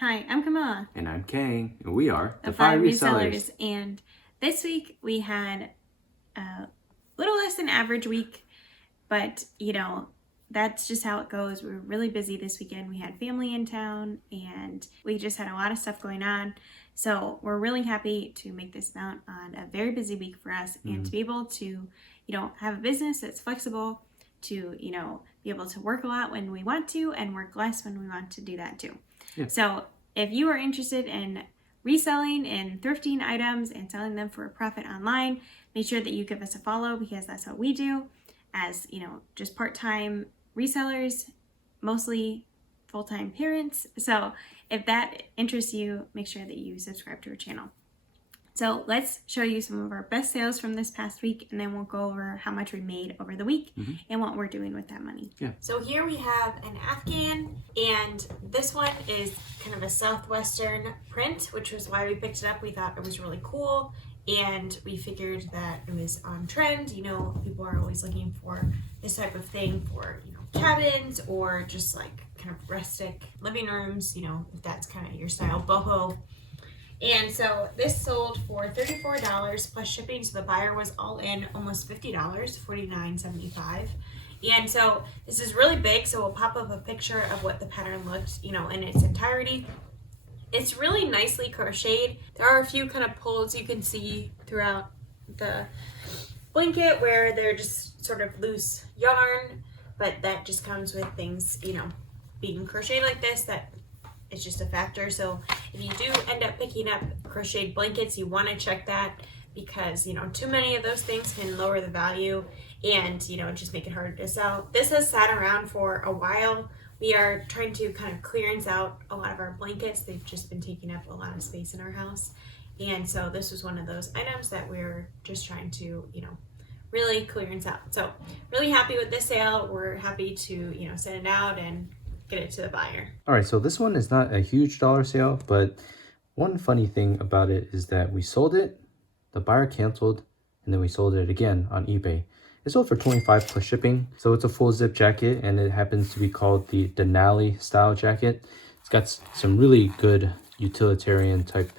Hi, I'm Camilla. And I'm Kang, and we are the FI Resellers. And this week we had a little less than average week, but that's just how it goes. We were really busy this weekend. We had family in town and we just had a lot of stuff going on. So we're really happy to make this amount on a very busy week for us and to be able to, have a business that's flexible, to, be able to work a lot when we want to and work less when we want to do that too. Yeah. So if you are interested in reselling and thrifting items and selling them for a profit online, make sure that you give us a follow, because that's what we do as, just part-time resellers, mostly full-time parents. So if that interests you, make sure that you subscribe to our channel. So let's show you some of our best sales from this past week, and then we'll go over how much we made over the week and what we're doing with that money. Yeah. So here we have an Afghan, and this one is kind of a Southwestern print, which was why we picked it up. We thought it was really cool, and we figured that it was on trend. People are always looking for this type of thing for, cabins or just like kind of rustic living rooms, if that's kind of your style, boho. And so this sold for $34 plus shipping, so the buyer was all in almost $50, $49.75. And so this is really big, so we'll pop up a picture of what the pattern looked, in its entirety. It's really nicely crocheted. There are a few kind of pulls you can see throughout the blanket where they're just sort of loose yarn, but that just comes with things, being crocheted like this, that it's just a factor. So if you do end up picking up crocheted blankets, you want to check that, because too many of those things can lower the value and just make it harder to sell. This has sat around for a while. We are trying to kind of clearance out a lot of our blankets. They've just been taking up a lot of space in our house, and so this was one of those items that we're just trying to really clearance out. So really happy with this sale. We're happy to send it out and get it to the buyer. All right, so this one is not a huge dollar sale, but one funny thing about it is that we sold it, the buyer canceled, and then we sold it again on eBay. It sold for $25 plus shipping. So it's a full zip jacket, and it happens to be called the Denali style jacket. It's got some really good utilitarian type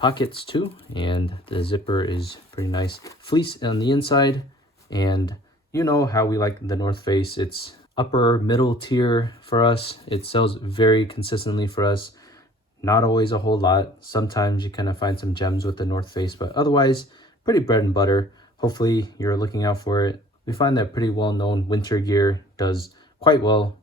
pockets too, and the zipper is pretty nice. Fleece on the inside, and you know how we like the North Face. It's upper middle tier for us. It sells very consistently for us. Not always a whole lot. Sometimes you kind of find some gems with the North Face, but otherwise pretty bread and butter. Hopefully you're looking out for it. We find that pretty well-known winter gear does quite well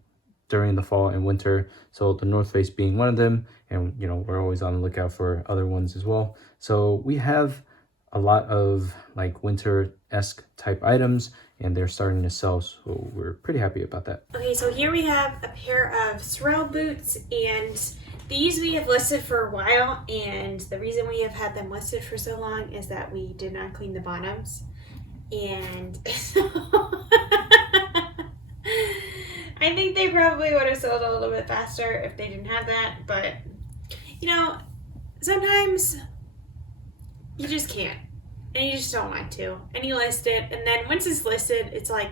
during the fall and winter, so the North Face being one of them, and we're always on the lookout for other ones as well. So we have a lot of like winter-esque type items, and they're starting to sell, so we're pretty happy about that. Okay, so here we have a pair of Sorel boots, and these we have listed for a while, and the reason we have had them listed for so long is that we did not clean the bottoms, and I think they probably would have sold a little bit faster if they didn't have that, but sometimes you just can't. And you just don't want to. And you list it. And then once it's listed, it's like,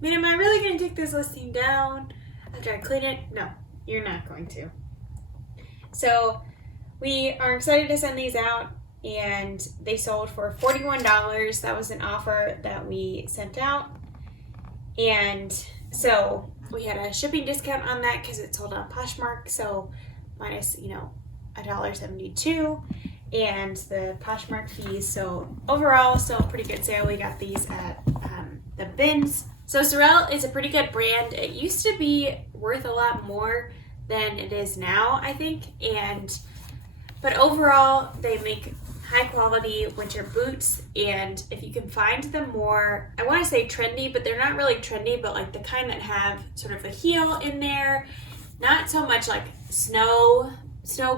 man, am I really going to take this listing down after I clean it? No, you're not going to. So we are excited to send these out. And they sold for $41. That was an offer that we sent out. And so we had a shipping discount on that because it sold on Poshmark. So minus, $1.72. And the Poshmark fees. So overall, still a pretty good sale. We got these at the bins. So Sorel is a pretty good brand. It used to be worth a lot more than it is now, I think. But overall, they make high quality winter boots. And if you can find them more, I want to say trendy, but they're not really trendy, but like the kind that have sort of a heel in there. Not so much like snow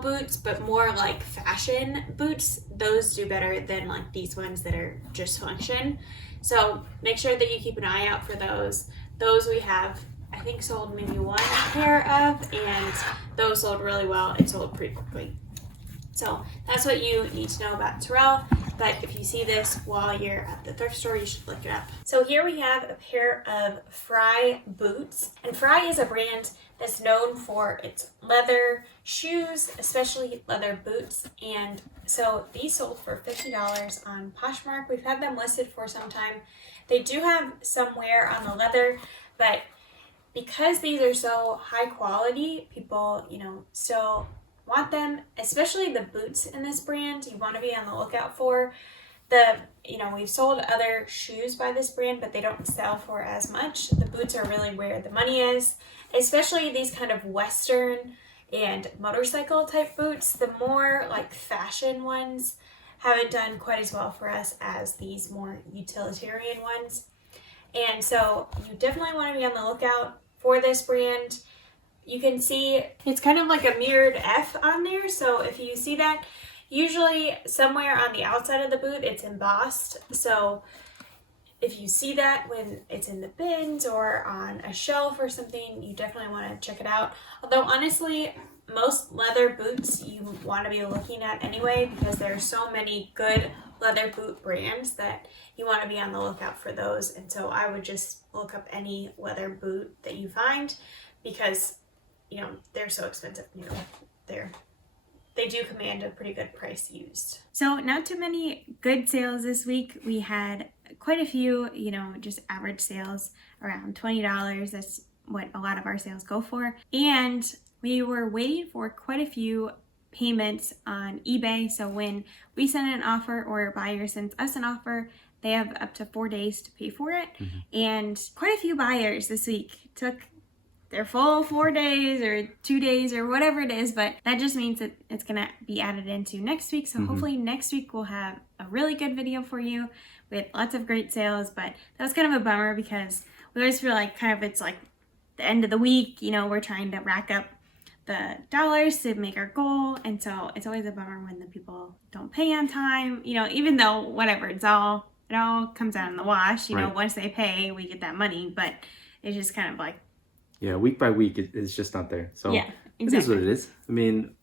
boots, but more like fashion boots. Those do better than like these ones that are just function. So make sure that you keep an eye out for those. Those we have, I think, sold maybe one pair of, and those sold really well. It sold pretty quickly. So that's what you need to know about Sorel. but if you see this while you're at the thrift store, you should look it up. So here we have a pair of FI boots, and FI is a brand that's known for its leather shoes, especially leather boots. And so these sold for $50 on Poshmark. We've had them listed for some time. They do have some wear on the leather, but because these are so high quality, people, still want them, especially the boots in this brand. You want to be on the lookout for we've sold other shoes by this brand, but they don't sell for as much. The boots are really where the money is, especially these kind of Western and motorcycle type boots. The more like fashion ones haven't done quite as well for us as these more utilitarian ones. And so you definitely want to be on the lookout for this brand. You can see it's kind of like a mirrored F on there. So if you see that, usually somewhere on the outside of the boot, it's embossed. So if you see that when it's in the bins or on a shelf or something, you definitely want to check it out. Although honestly, most leather boots you want to be looking at anyway, because there are so many good leather boot brands that you want to be on the lookout for those. And so I would just look up any leather boot that you find, because they're so expensive. They do command a pretty good price used. So not too many good sales this week. We had quite a few, just average sales around $20. That's what a lot of our sales go for. And we were waiting for quite a few payments on eBay. So when we send an offer or a buyer sends us an offer, they have up to 4 days to pay for it. Mm-hmm. And quite a few buyers this week took their full 4 days or 2 days or whatever it is, but that just means that it's gonna be added into next week. So hopefully next week we'll have a really good video for you with lots of great sales. But that was kind of a bummer because we always feel like it's like the end of the week, we're trying to rack up the dollars to make our goal, and so it's always a bummer when the people don't pay on time, even though whatever, it all comes out in the wash, right. Once they pay, we get that money, but it's just kind of like, yeah, week by week, it's just not there. So yeah, exactly. It is what it is. I mean,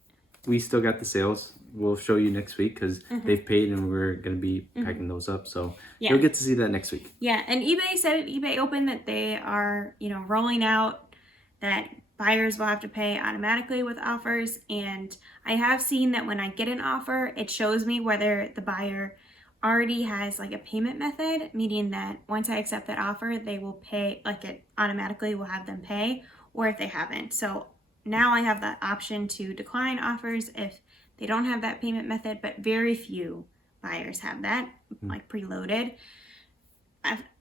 we still got the sales. We'll show you next week because they've paid and we're going to be packing those up. So you'll get to see that next week. Yeah, and eBay said at eBay Open that they are, rolling out that buyers will have to pay automatically with offers. And I have seen that when I get an offer, it shows me whether the buyer already has like a payment method, meaning that once I accept that offer, they will pay, like it automatically will have them pay, or if they haven't. So now I have the option to decline offers if they don't have that payment method, but very few buyers have that, like preloaded.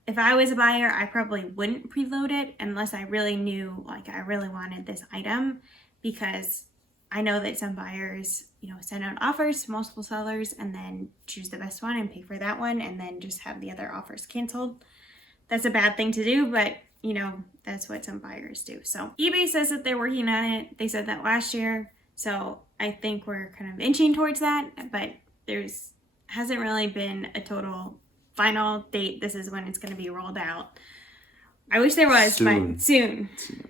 If I was a buyer, I probably wouldn't preload it unless I really knew, like I really wanted this item, because I know that some buyers, send out offers to multiple sellers and then choose the best one and pay for that one and then just have the other offers canceled. That's a bad thing to do, but that's what some buyers do. So eBay says that they're working on it. They said that last year. So I think we're kind of inching towards that, but hasn't really been a total final date. This is when it's going to be rolled out. I wish there was, but soon.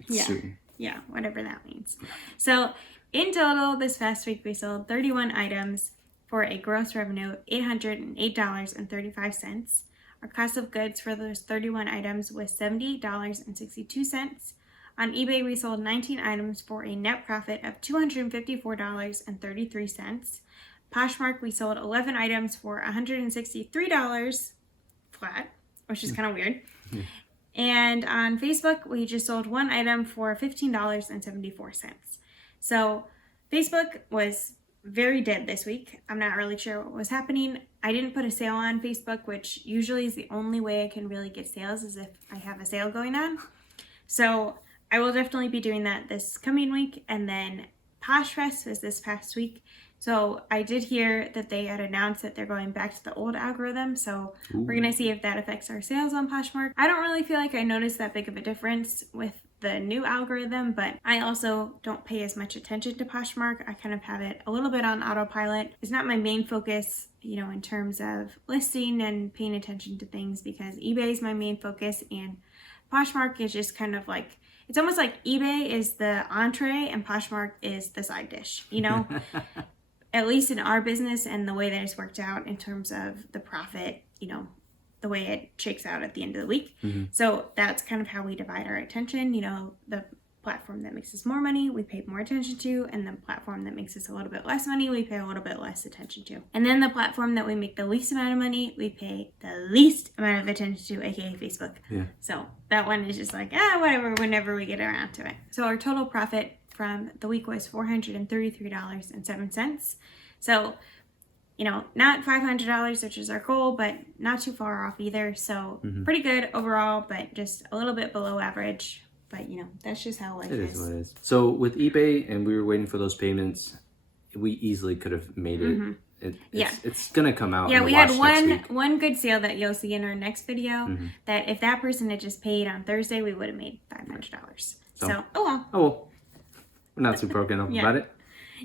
Yeah. Soon. Yeah, whatever that means. So in total, this past week, we sold 31 items for a gross revenue of $808.35. Our cost of goods for those 31 items was $78.62. On eBay, we sold 19 items for a net profit of $254.33. Poshmark, we sold 11 items for $163 flat, which is kind of weird. And on Facebook, we just sold one item for $15.74. So Facebook was very dead this week. I'm not really sure what was happening. I didn't put a sale on Facebook, which usually is the only way I can really get sales, is if I have a sale going on. So I will definitely be doing that this coming week. And then POSHFest was this past week. So I did hear that they had announced that they're going back to the old algorithm. So we're going to see if that affects our sales on Poshmark. I don't really feel like I noticed that big of a difference with the new algorithm, but I also don't pay as much attention to Poshmark. I kind of have it a little bit on autopilot. It's not my main focus, in terms of listing and paying attention to things, because eBay is my main focus and Poshmark is just kind of like, it's almost like eBay is the entree and Poshmark is the side dish, at least in our business and the way that it's worked out in terms of the profit, the way it shakes out at the end of the week. So that's kind of how we divide our attention. The platform that makes us more money, we pay more attention to, and the platform that makes us a little bit less money, we pay a little bit less attention to. And then the platform that we make the least amount of money, we pay the least amount of attention to, aka Facebook. Yeah. So that one is just like, whatever, whenever we get around to it. So our total profit from the week was $433.07. So, not $500, which is our goal, but not too far off either. So pretty good overall, but just a little bit below average. But, that's just how life is. It is what it is. So with eBay, and we were waiting for those payments, we easily could have made it. It's going to come out. Yeah, we had one good sale that you'll see in our next video, that if that person had just paid on Thursday, we would have made $500. So oh well. We're not too broken up about it.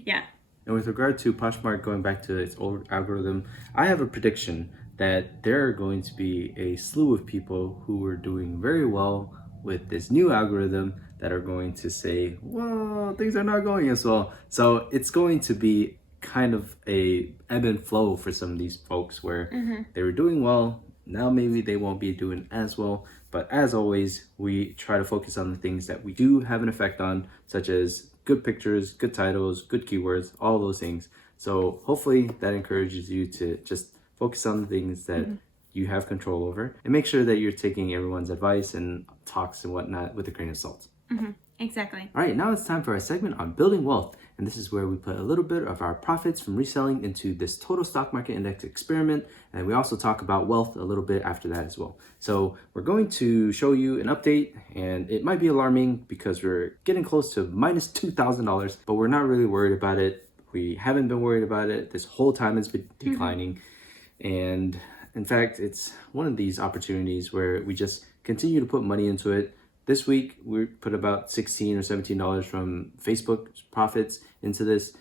Yeah. And with regard to Poshmark going back to its old algorithm, I have a prediction that there are going to be a slew of people who are doing very well with this new algorithm that are going to say, well, things are not going as well. So it's going to be kind of a ebb and flow for some of these folks where they were doing well. Now maybe they won't be doing as well. But as always, we try to focus on the things that we do have an effect on, such as good pictures, good titles, good keywords, all those things. So hopefully that encourages you to just focus on the things that you have control over, and make sure that you're taking everyone's advice and talks and whatnot with a grain of salt. Exactly. All right, now it's time for our segment on building wealth. And this is where we put a little bit of our profits from reselling into this total stock market index experiment. And we also talk about wealth a little bit after that as well. So we're going to show you an update, and it might be alarming because we're getting close to minus $2,000, but we're not really worried about it. We haven't been worried about it. This whole time it's been declining. And in fact, it's one of these opportunities where we just continue to put money into it. This week, we put about $16 or $17 from Facebook profits into this.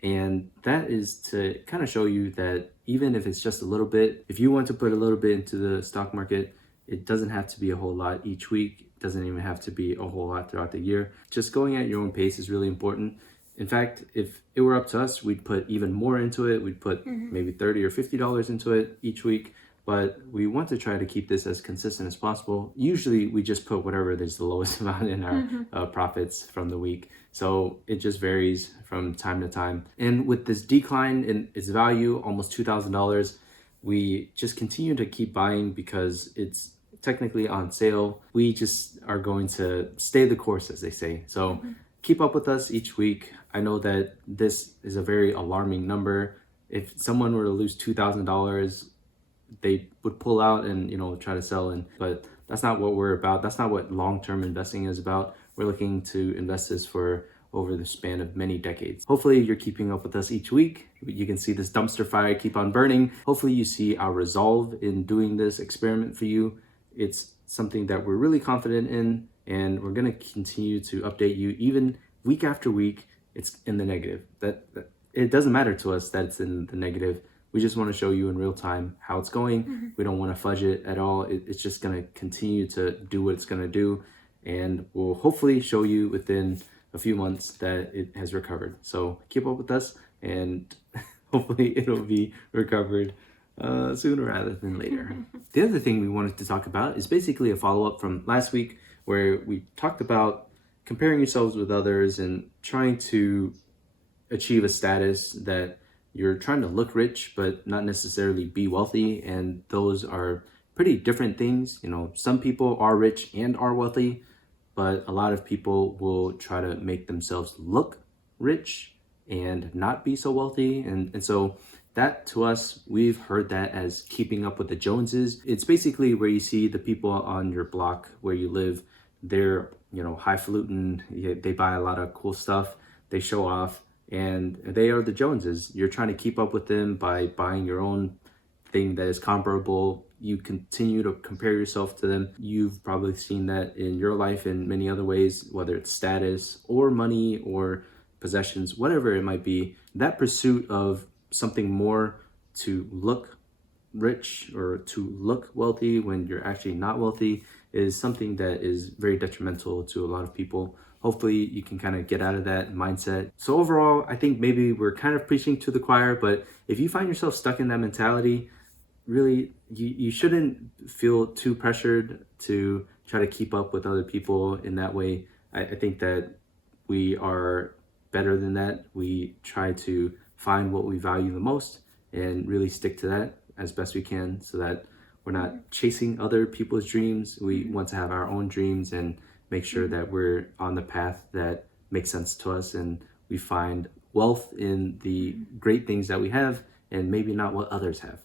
And that is to kind of show you that even if it's just a little bit, if you want to put a little bit into the stock market, it doesn't have to be a whole lot each week. It doesn't even have to be a whole lot throughout the year. Just going at your own pace is really important. In fact, if it were up to us, we'd put even more into it. We'd put maybe $30 or $50 into it each week. But we want to try to keep this as consistent as possible. Usually we just put whatever is the lowest amount in our profits from the week. So it just varies from time to time. And with this decline in its value, almost $2,000, we just continue to keep buying because it's technically on sale. We just are going to stay the course, as they say. So keep up with us each week. I know that this is a very alarming number. If someone were to lose $2,000, they would pull out and try to sell in, but that's not what we're about. That's not what long-term investing is about. We're looking to invest this for over the span of many decades. Hopefully you're keeping up with us each week. You can see this dumpster fire keep on burning. Hopefully you see our resolve in doing this experiment for you. It's something that we're really confident in, and we're going to continue to update you even week after week. It's in the negative. That it doesn't matter to us that it's in the negative. We just want to show you in real time how it's going. We don't want to fudge it at all. It's just going to continue to do what it's going to do. And we'll hopefully show you within a few months that it has recovered. So keep up with us, and hopefully it'll be recovered sooner rather than later. The other thing we wanted to talk about is basically a follow-up from last week, where we talked about comparing yourselves with others and trying to achieve a status that you're trying to look rich, but not necessarily be wealthy. And those are pretty different things. Some people are rich and are wealthy, but a lot of people will try to make themselves look rich and not be so wealthy. And so that, to us, we've heard that as keeping up with the Joneses. It's basically where you see the people on your block where you live. They're, highfalutin. They buy a lot of cool stuff. They show off. And they are the Joneses. You're trying to keep up with them by buying your own thing that is comparable. You continue to compare yourself to them. You've probably seen that in your life in many other ways, whether it's status or money or possessions, whatever it might be. That pursuit of something more to look rich or to look wealthy when you're actually not wealthy is something that is very detrimental to a lot of people. hopefully you can kind of get out of that mindset. So overall, I think maybe we're kind of preaching to the choir, but if you find yourself stuck in that mentality, really, you shouldn't feel too pressured to try to keep up with other people in that way. I think that we are better than that. We try to find what we value the most and really stick to that as best we can, so that we're not chasing other people's dreams. We want to have our own dreams and make sure that we're on the path that makes sense to us, and we find wealth in the great things that we have and maybe not what others have.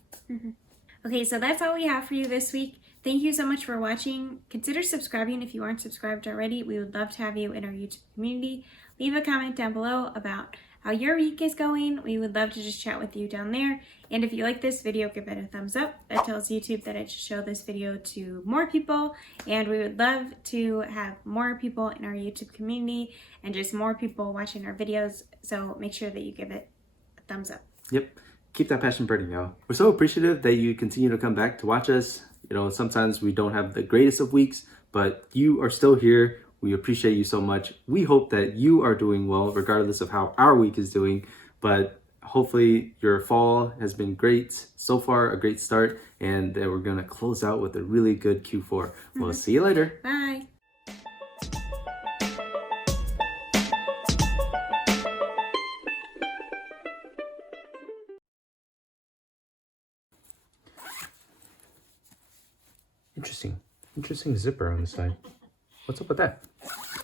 Okay, so that's all we have for you this week. Thank you so much for watching. Consider subscribing if you aren't subscribed already. We would love to have you in our YouTube community. Leave a comment down below about how your week is going. We would love to just chat with you down there. And if you like this video, give it a thumbs up. That tells YouTube that it should show this video to more people. And we would love to have more people in our YouTube community and just more people watching our videos. So make sure that you give it a thumbs up. Yep. Keep that passion burning, y'all. We're so appreciative that you continue to come back to watch us. You know, sometimes we don't have the greatest of weeks, but you are still here. We appreciate you so much. We hope that you are doing well, regardless of how our week is doing. But hopefully your fall has been great so far, a great start, and that we're going to close out with a really good Q4. We'll see you later. Bye. Interesting zipper on the side. What's up with that?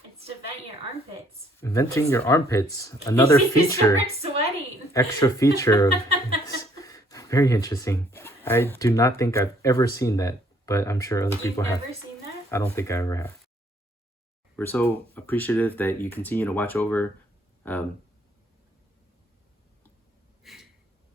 It's to vent your armpits. Venting your armpits. Another feature. Start sweating. Extra feature of very interesting. I do not think I've ever seen that, but I'm sure other people have. You've never seen that? I don't think I ever have. We're so appreciative that you continue to watch over